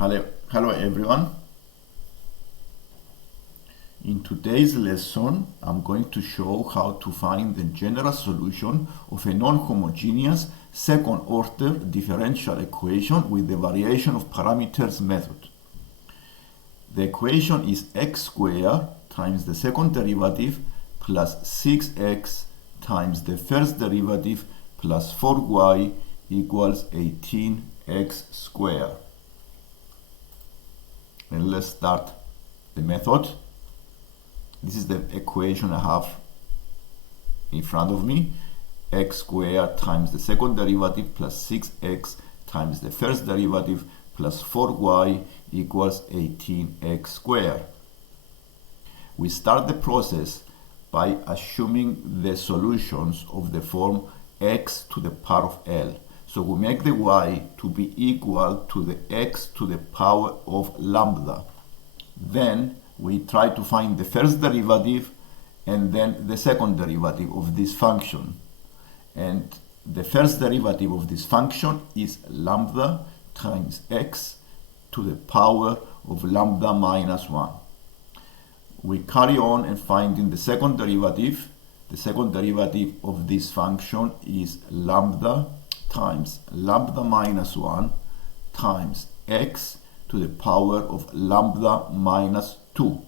Hello everyone. In today's lesson, I'm going to show how to find the general solution of a non-homogeneous second-order differential equation with the variation of parameters method. The equation is x squared times the second derivative plus 6x times the first derivative plus 4y equals 18x squared. And let's start the method. This is the equation I have in front of me. X squared times the second derivative plus 6x times the first derivative plus 4y equals 18x squared. We start the process by assuming the solutions of the form x to the power of L. So we make the y to be equal to the x to the power of lambda. Then we try to find the first derivative and then the second derivative of this function. And the first derivative of this function is lambda times x to the power of lambda minus 1. We carry on and finding the second derivative. The second derivative of this function is lambda times lambda minus 1 times x to the power of lambda minus 2.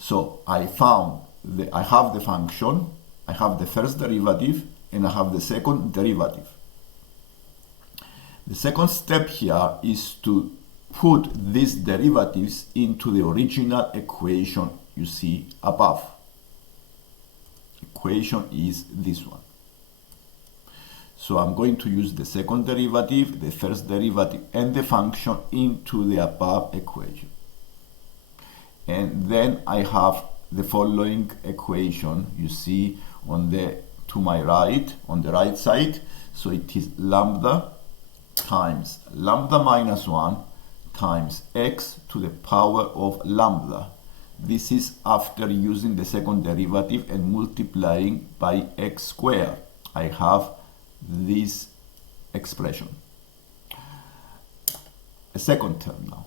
So I have the function, I have the first derivative, and I have the second derivative. The second step here is to put these derivatives into the original equation you see above. Equation is this one. So I'm going to use the second derivative, the first derivative, and the function into the above equation. And then I have the following equation you see to my right, on the right side. So it is lambda times lambda minus 1 times x to the power of lambda. This is after using the second derivative and multiplying by x squared. I have this expression. A second term now.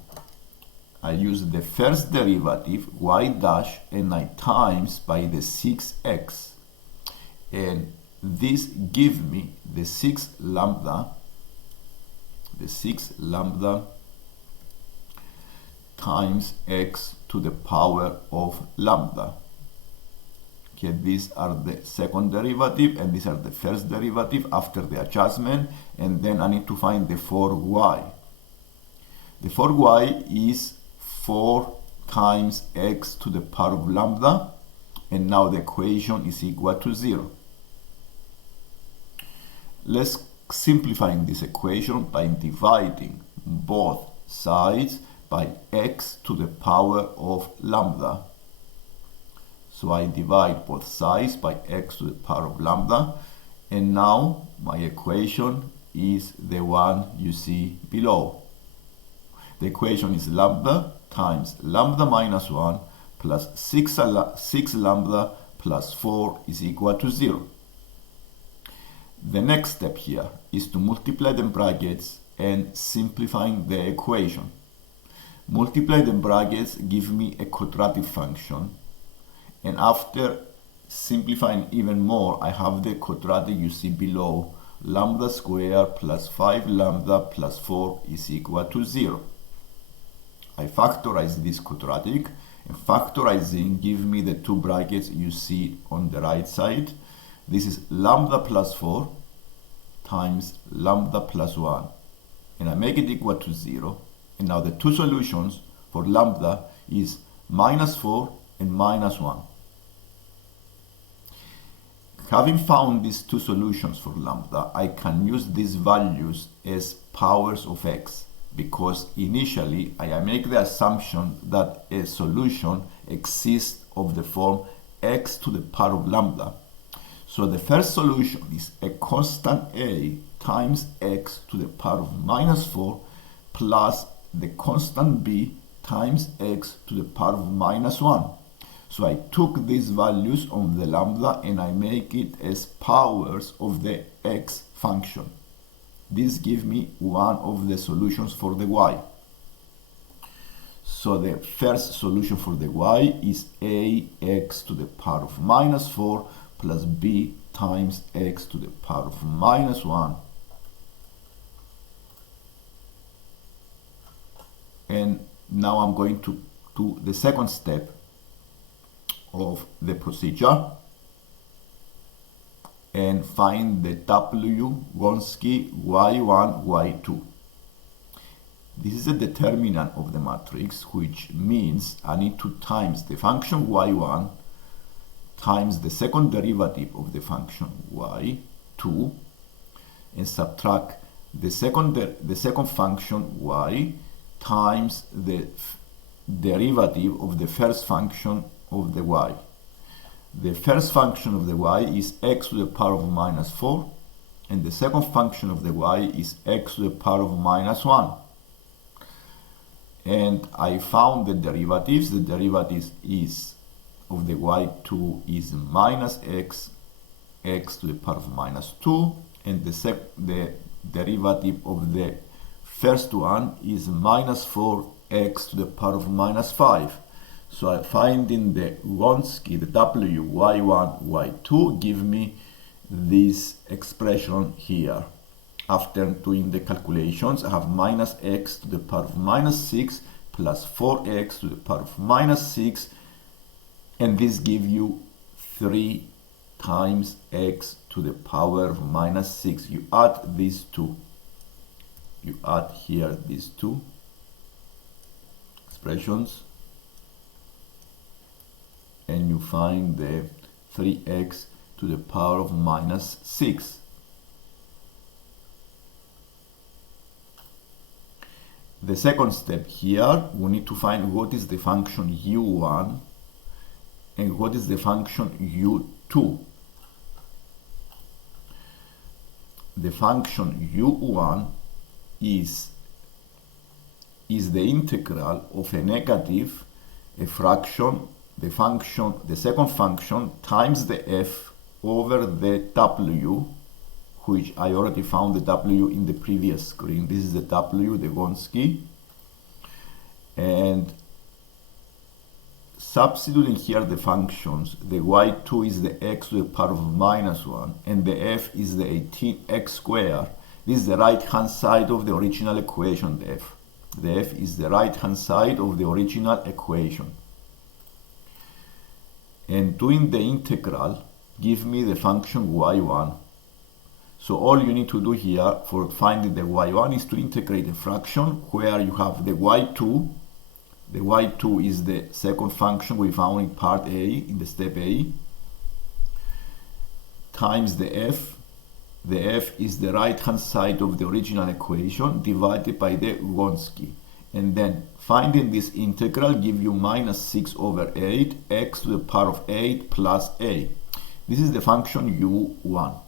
I use the first derivative y dash and I times by the 6x, and this gives me the 6 lambda times x to the power of lambda. Okay, these are the second derivative and these are the first derivative after the adjustment, and then I need to find the 4y. The 4y is 4 times x to the power of lambda, and now the equation is equal to 0. Let's simplify this equation by dividing both sides by x to the power of lambda. So I divide both sides by x to the power of lambda, and now my equation is the one you see below. The equation is lambda times lambda minus 1 plus 6 lambda plus 4 is equal to 0. The next step here is to multiply the brackets and simplifying the equation. Multiply the brackets give me a quadratic function, and after simplifying even more, I have the quadratic you see below. Lambda squared plus 5 lambda plus 4 is equal to 0. I factorize this quadratic, and factorizing give me the two brackets you see on the right side. This is lambda plus 4 times lambda plus 1, and I make it equal to 0. And now the two solutions for lambda is minus 4 and minus 1. Having found these two solutions for lambda, I can use these values as powers of x, because initially I make the assumption that a solution exists of the form x to the power of lambda. So the first solution is a constant a times x to the power of minus 4 plus the constant b times x to the power of minus 1. So I took these values on the lambda and I make it as powers of the x function. This gives me one of the solutions for the y. So the first solution for the y is ax to the power of minus 4 plus b times x to the power of minus 1. And now I'm going to do the second step of the procedure and find the W Wronski y1, y2. This is a determinant of the matrix, which means I need to times the function y1 times the second derivative of the function y2 and subtract the second function y times the derivative of the first function of the y. The first function of the y is x to the power of minus 4 and the second function of the y is x to the power of minus 1. And I found the derivatives. The derivatives is of the y2 is minus x to the power of minus 2, and the derivative of the first one is minus 4x to the power of minus 5. So I find in the Wronski, the w y1, y2 give me this expression here. After doing the calculations, I have minus x to the power of minus 6 plus 4x to the power of minus 6, and this gives you 3 times x to the power of minus 6. You add these two. You add here these two expressions, and you find the 3x to the power of minus 6. The second step here, we need to find what is the function u1 and what is the function u2. The function u1 is the integral of a negative, a fraction, the second function times the f over the w, which I already found the w in the previous screen. This is the w, the Wronski. And substituting here the functions, the y2 is the x to the power of minus 1, and the f is the 18x squared. This is the right-hand side of the original equation, the f. The f is the right-hand side of the original equation. And doing the integral give me the function y1. So all you need to do here for finding the y1 is to integrate a fraction where you have the y2. The y2 is the second function we found in part A, in the step A, times the f. The f is the right-hand side of the original equation divided by the Wronski. And then finding this integral give you minus 6 over 8 x to the power of 8 plus a. This is the function u1.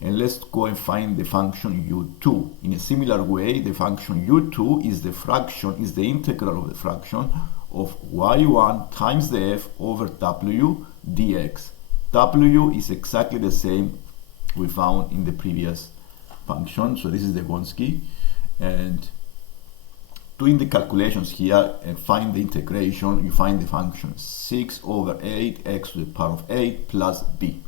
And let's go and find the function u2. In a similar way, the function u2 is the fraction, is the integral of the fraction of y1 times the f over w dx. W is exactly the same we found in the previous function. So this is the Wronski. And doing the calculations here and find the integration, you find the function 6 over 8 x to the power of 8 plus b.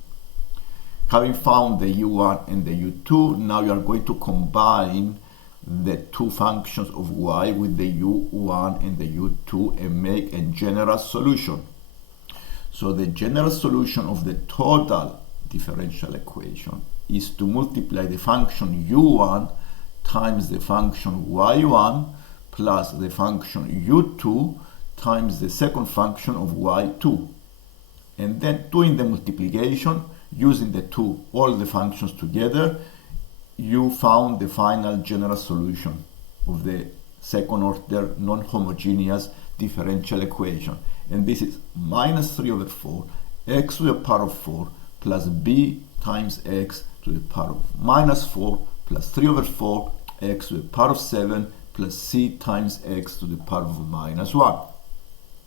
Having found the u1 and the u2, now you are going to combine the two functions of y with the u1 and the u2 and make a general solution. So the general solution of the total differential equation is to multiply the function u1 times the function y1 plus the function u2 times the second function of y2. And then doing the multiplication, using all the functions together, you found the final general solution of the second order non-homogeneous differential equation. And this is minus 3 over 4 x to the power of 4 plus b times x to the power of minus 4 plus 3 over 4 x to the power of 7 plus c times x to the power of minus 1.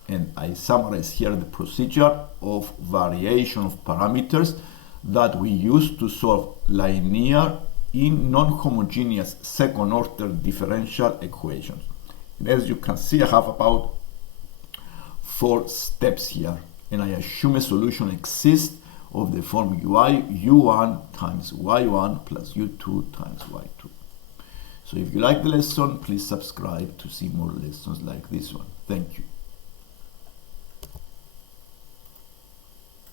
And I summarize here the procedure of variation of parameters that we use to solve linear in non-homogeneous second-order differential equations. And as you can see, I have about 4 steps here, and I assume a solution exists of the form u1 times y1 plus u2 times y2. So if you like the lesson, please subscribe to see more lessons like this one. Thank you.